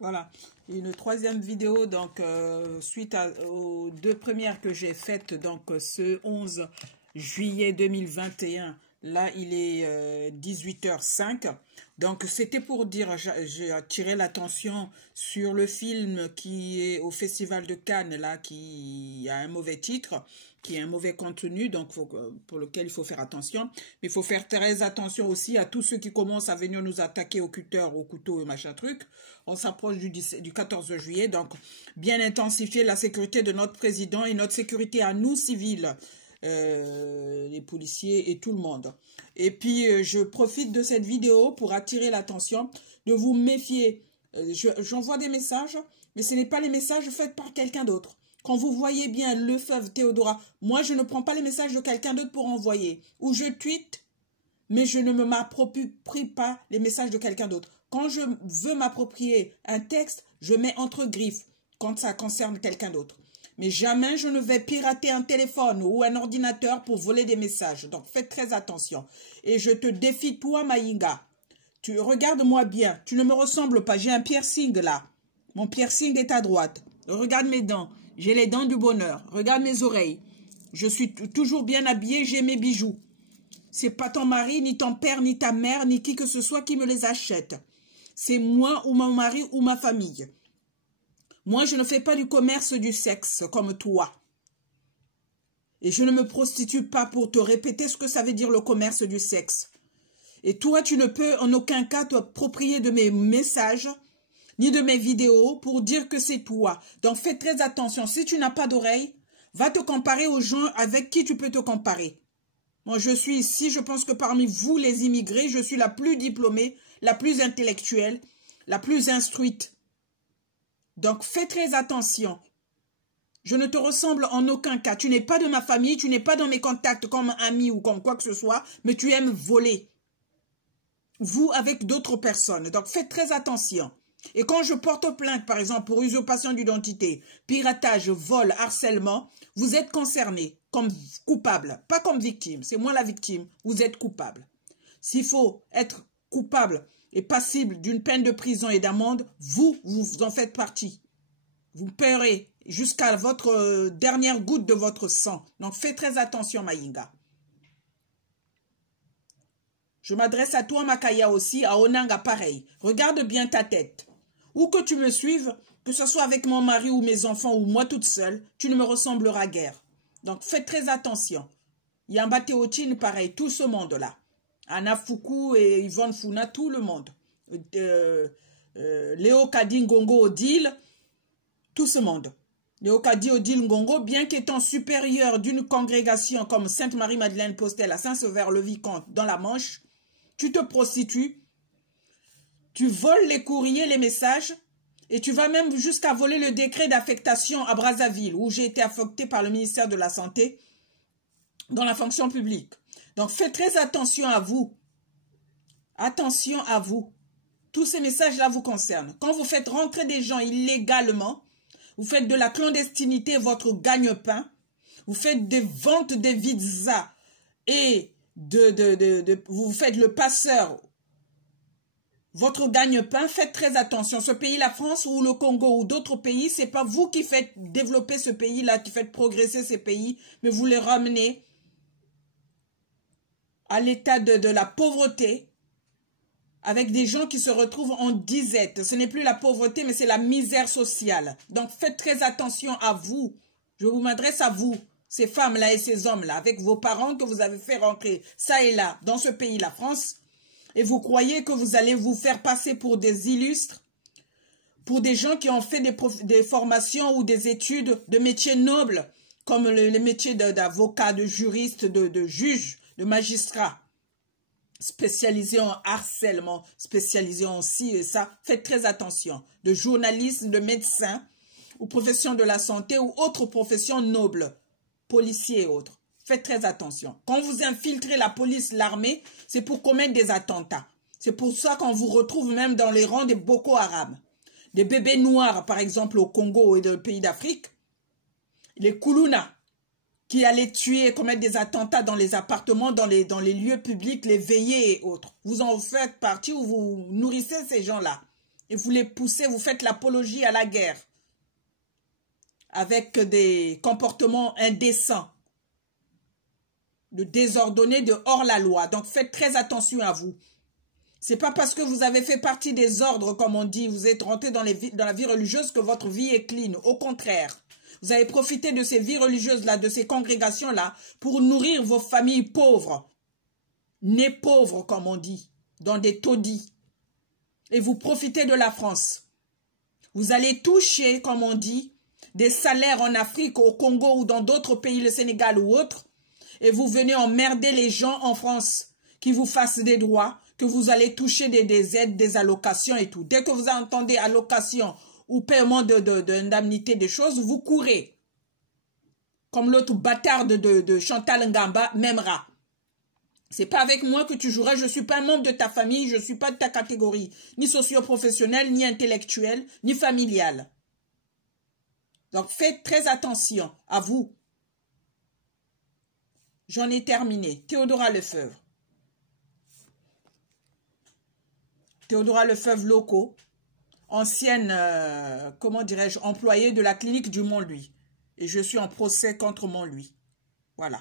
Voilà, une troisième vidéo, donc suite aux deux premières que j'ai faites, donc ce 11 juillet 2021, là il est 18h05, donc c'était pour dire, j'ai attiré l'attention sur le film qui est au Festival de Cannes, là, qui a un mauvais titre, qui a un mauvais contenu, donc pour lequel il faut faire attention. Mais il faut faire très attention aussi à tous ceux qui commencent à venir nous attaquer au cutter, au couteau et machin truc. On s'approche du 14 juillet, donc bien intensifier la sécurité de notre président et notre sécurité à nous civils, les policiers et tout le monde. Et puis je profite de cette vidéo pour attirer l'attention, de vous méfier. J'envoie des messages, mais ce n'est pas les messages faits par quelqu'un d'autre. Quand vous voyez bien Lefebvre Théodora, moi je ne prends pas les messages de quelqu'un d'autre pour envoyer. Ou je tweete, mais je ne m'approprie pas les messages de quelqu'un d'autre. Quand je veux m'approprier un texte, je mets entre griffes quand ça concerne quelqu'un d'autre. Mais jamais je ne vais pirater un téléphone ou un ordinateur pour voler des messages. Donc faites très attention. Et je te défie, toi, Maïnga. Regarde-moi bien. Tu ne me ressembles pas. J'ai un piercing là. Mon piercing est à droite. Regarde mes dents. J'ai les dents du bonheur. Regarde mes oreilles. Je suis toujours bien habillée. J'ai mes bijoux. C'est pas ton mari, ni ton père, ni ta mère, ni qui que ce soit qui me les achète. C'est moi ou mon mari ou ma famille. Moi, je ne fais pas du commerce du sexe comme toi. Et je ne me prostitue pas pour te répéter ce que ça veut dire le commerce du sexe. Et toi, tu ne peux en aucun cas t'approprier de mes messages ni de mes vidéos pour dire que c'est toi. Donc, fais très attention. Si tu n'as pas d'oreille, va te comparer aux gens avec qui tu peux te comparer. Moi, je suis ici, je pense que parmi vous, les immigrés, je suis la plus diplômée, la plus intellectuelle, la plus instruite. Donc, fais très attention. Je ne te ressemble en aucun cas. Tu n'es pas de ma famille, tu n'es pas dans mes contacts comme ami ou comme quoi que ce soit, mais tu aimes voler. Vous avec d'autres personnes. Donc, faites très attention. Et quand je porte plainte, par exemple, pour usurpation d'identité, piratage, vol, harcèlement, vous êtes concerné comme coupable, pas comme victime. C'est moi la victime, vous êtes coupable. S'il faut être coupable et passible d'une peine de prison et d'amende, vous en faites partie. Vous paierez jusqu'à votre dernière goutte de votre sang. Donc, faites très attention, Maïnga. Je m'adresse à toi, Makaya aussi, à Onanga pareil. Regarde bien ta tête. Où que tu me suives, que ce soit avec mon mari ou mes enfants ou moi toute seule, tu ne me ressembleras guère. Donc, faites très attention. Yamba Théotine, pareil, tout ce monde-là. Anna Foukou et Yvonne Founa, tout le monde. Léo Kadi Ngongo Odile, tout ce monde. Léo Kadi Odile Ngongo, bien qu'étant supérieur d'une congrégation comme Sainte-Marie-Madeleine Postel à Saint-Sever-le-Vicomte dans la Manche, tu te prostitues, tu voles les courriers, les messages, et tu vas même jusqu'à voler le décret d'affectation à Brazzaville, où j'ai été affectée par le ministère de la Santé dans la fonction publique. Donc, faites très attention à vous. Attention à vous. Tous ces messages-là vous concernent. Quand vous faites rentrer des gens illégalement, vous faites de la clandestinité votre gagne-pain, vous faites des ventes de visas et vous faites le passeur, votre gagne-pain, faites très attention. Ce pays, la France ou le Congo ou d'autres pays, c'est pas vous qui faites développer ce pays-là, qui faites progresser ces pays, mais vous les ramenez à l'état de la pauvreté, avec des gens qui se retrouvent en disette. Ce n'est plus la pauvreté, mais c'est la misère sociale. Donc, faites très attention à vous. Je m'adresse à vous, ces femmes-là et ces hommes-là, avec vos parents que vous avez fait rentrer ça et là, dans ce pays, la France, et vous croyez que vous allez vous faire passer pour des illustres, pour des gens qui ont fait des formations ou des études de métiers nobles, comme les métiers d'avocat, de juriste, de juge, de magistrat, spécialisés en harcèlement, spécialisés en ci et ça. Faites très attention. De journalistes, de médecins, ou professions de la santé, ou autres professions nobles, policiers et autres. Faites très attention. Quand vous infiltrez la police, l'armée, c'est pour commettre des attentats. C'est pour ça qu'on vous retrouve même dans les rangs des Boko Haram. Des bébés noirs, par exemple, au Congo et dans les pays d'Afrique. Les Koulouna, qui allaient tuer et commettre des attentats dans les appartements, dans les lieux publics, les veillées et autres. Vous en faites partie ou vous nourrissez ces gens-là. Et vous les poussez, vous faites l'apologie à la guerre. Avec des comportements indécents. De désordonnés, de hors la loi. Donc faites très attention à vous. C'est pas parce que vous avez fait partie des ordres, comme on dit, vous êtes rentré dans la vie religieuse que votre vie est clean. Au contraire. Vous avez profité de ces vies religieuses-là, de ces congrégations-là, pour nourrir vos familles pauvres. Nées pauvres, comme on dit, dans des taudis. Et vous profitez de la France. Vous allez toucher, comme on dit, des salaires en Afrique, au Congo ou dans d'autres pays, le Sénégal ou autres, et vous venez emmerder les gens en France qui vous fassent des droits, que vous allez toucher des aides, des allocations et tout. Dès que vous entendez allocation ou paiement d'indemnité des choses, vous courez. Comme l'autre bâtard de Chantal Ngamba, Memra. C'est pas avec moi que tu jouerais, je suis pas un membre de ta famille, je suis pas de ta catégorie, ni socio-professionnelle, ni intellectuelle, ni familiale. Donc faites très attention à vous. J'en ai terminé. Théodora Lefebvre. Théodora Lefebvre Loco, ancienne, comment dirais-je, employée de la clinique du Mont-Louis. Et je suis en procès contre Mont-Louis. Voilà.